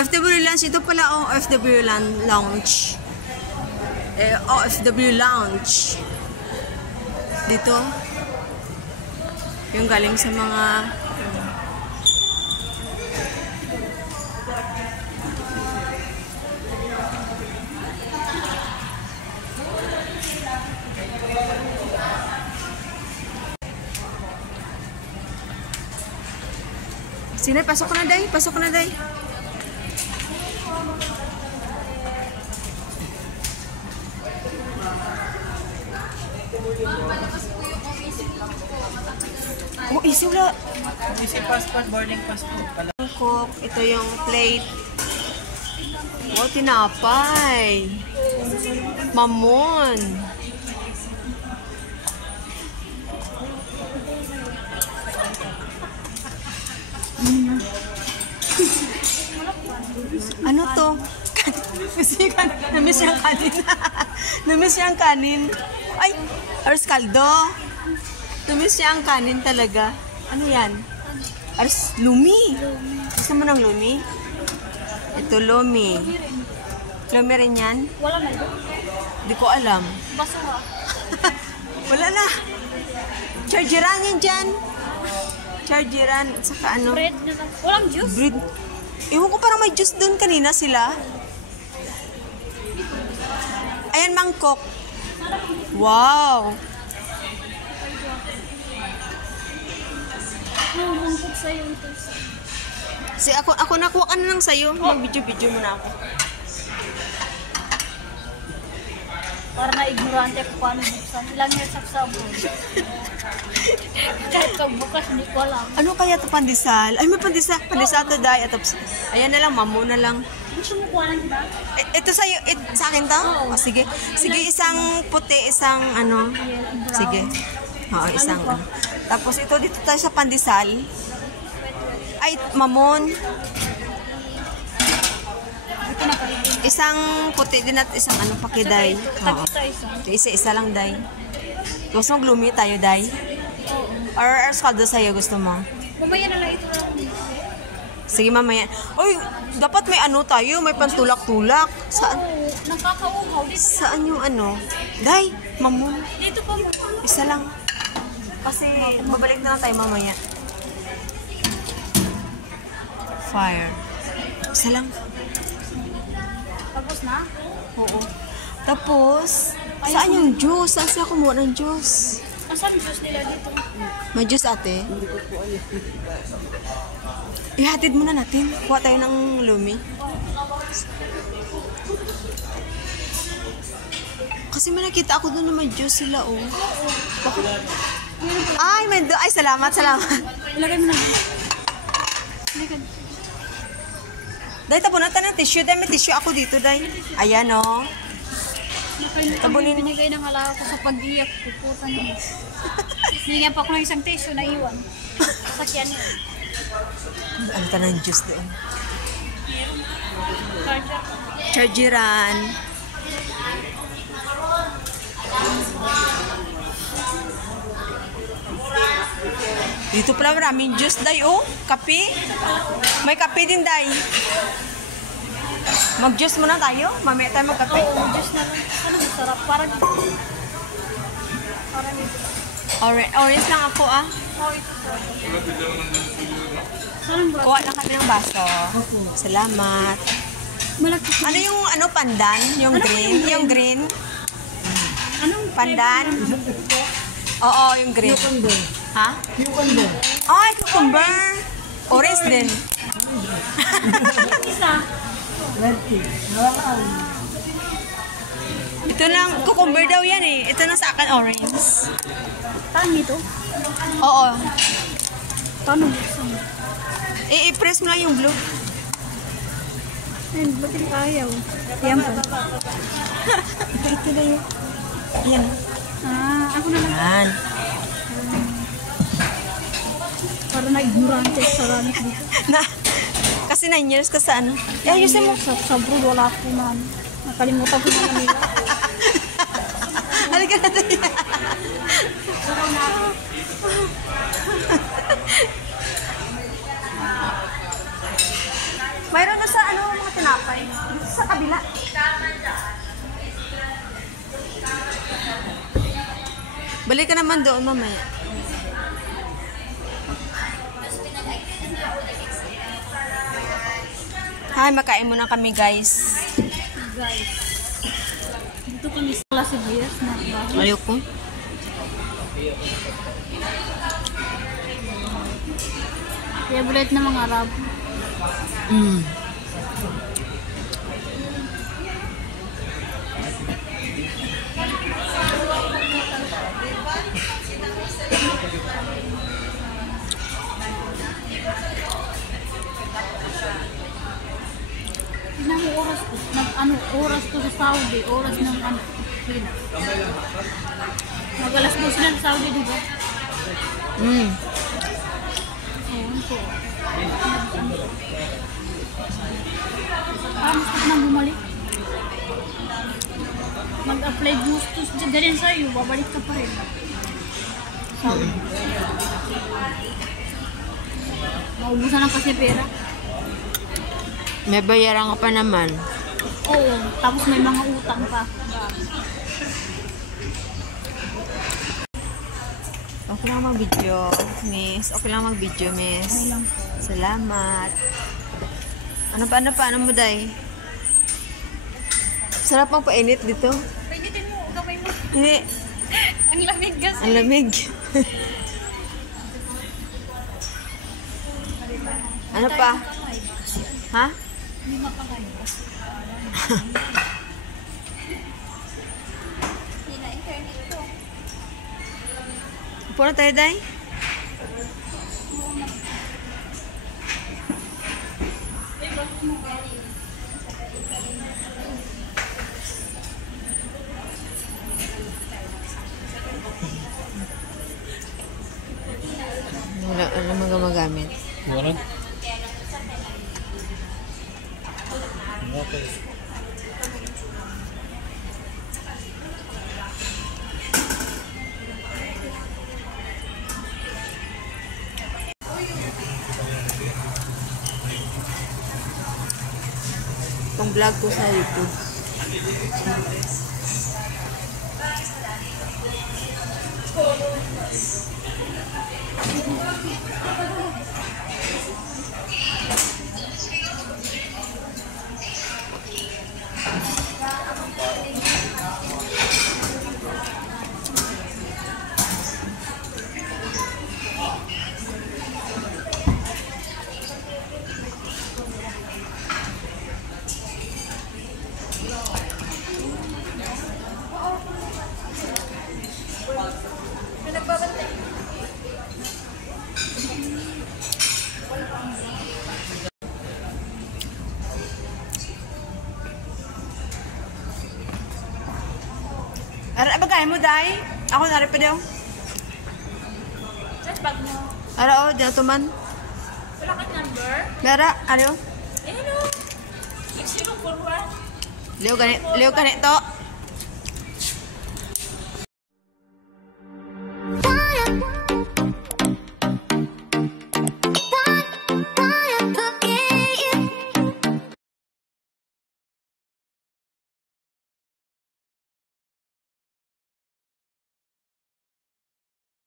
OFW Lounge. Ito pala ang OFW Lounge. OFW Lounge. Dito. Yung galing sa mga... Sino? Pasok ko na, Day. Pasok ko na, Day. Oh, easy wala. Easy passport, boarding passport pala. Cook. Ito yung plate. Oh, tinapay. Mamon. Ano to? Namiss yung kanin. Namiss yung kanin. Ay, ars kaldo. Namiss niya ang kanin talaga. Ano yan? Ars lumi. Gusto mo ng lumi? Ito lumi. Lumi rin yan? Wala na. Di ko alam. Basura. Wala na. Chargeran yan dyan. Chargeran. Saka ano? Bread na lang. Walang juice? Bread. Ewan ko parang may juice doon kanina sila. Ayan, mangkok. Wow. Mangkok sa'yo ito. Ako nakuha ka na lang sa'yo. Mag-video-video mo na ako. Para na-ignorante ko paano buksan. Ilang years of sabon. Kahit pagbukas, hindi ko alam. Ano kaya ito pandesal? Ay, may pandesal. Pandesal ito, Day. Ayan na lang, mamo na lang. Gusto mo kuha lang ba? Ito sa'yo, sa akin to? Oo. O, sige. Sige, isang puti, isang ano. Sige. Oo, isang ano. Tapos ito, dito tayo sa pandesal. Ay, mamon. Ito na pala. Isang puti din at isang ano, pakiday. Oo. Isa. Isa lang, Day. Gusto mo gloomy tayo, Day? Or kaldo sa'yo, gusto mo? Mamaya na lang ito. Sige, mamaya. Uy, dapat may ano tayo, may pantulak-tulak. Saan? Oo, nakakauhaw. Dito. Saan yung ano? Day, mamon. Dito pa mo. Isa lang. Kasi babalik na lang tayo mamaya. Fire. Isa lang. Tapos na? Oo. Tapos, saan yung juice? Saan siya kumuha ng juice? Asan juice nila dito? May juice, ate? Ihatid muna natin. Kuha tayo ng lumi. Kasi may nakita ako doon na may juice sila, oh. Bakit? Ay, may doon. Ay, salamat. Ilagay mo na. Dahil tabunan tayo ng tissue. Dahil may tissue ako dito, dahil. Ayan, oh. Tabunin. Binigay ng alaga ko sa pag-iyak ko. Puta niya. Hinigyan pa ko ng isang tissue na iwan. Sakyan niya. Ano tayo ng juice doon? Charger. Chargeran. Dito pala maraming juice, day, oh. Kape. May kape din, day. Mag-juice muna tayo. Mamaya tayo magkape. Oo, juice na lang. Ano masarap? Parang Orange lang ako, ah. oh, ito po. Saan ba? Kuha lang kami ng baso. Salamat. Malaki. Ano yung pandan? Yung Ano green? yung green? Yung green? Anong Pandan? Oo, yung green. Cucumber. Ha? Cucumber. Ay, cucumber. Orange din. isa? Red tea. Hawakan. Ito lang, cucumber daw yan eh. Ito na sa akin, orange. Taan nito? Oo. Paano buksan? I-press mo lang yung blue. Ayun, ba't hindi ayaw? Yan po. Ito na yun. Yan. Ako na lang. Yan. Para na-ignorante sa gamit dito. Kasi 9 years ka sa ano. Ayusin mo. Sa brood, wala ko na. Nakalimutan ko na nila. Halika na tayo. Mayroon na sa ano, Balik ka naman doon mamaya. Hi, makain muna kami guys. Guys. Dito kami sa klase Bias na bahay. Ayoko. Favorite na mga Arab. Mm. Tignan mo oras ko. Oras ko sa Saudi. Oras ng Pilipinas. Mag-alas 2 sila sa Saudi, di ba? Mm. Ayan po. Gusto ko nang bumalik. Mag-apply gustos. Ganyan sa'yo. Babalik ka pa rin. Saudi. Maubusan lang kasi pera. May bayaran ka pa naman. Oo. Tapos may mga utang pa. Okay lang mag-video, miss. Okay lang mag-video, miss. Salamat. Ano mo, day? Sarap ang painit dito. Painitin mo. Kamay mo. Hindi. Ang lamig kasi. Ang lamig. Ano pa? Ha? Hindi mapakay. Upo na tayo, day. Wala mga magamit. Wala. Okay. Pang vlog ko sa YouTube. Ara, bagay mo, day? Ako nari pa daw. Just bag mo. Ara, oh, gentleman. Wala ka number? Lara, ano? Ano? 60 forward. Leo ganito.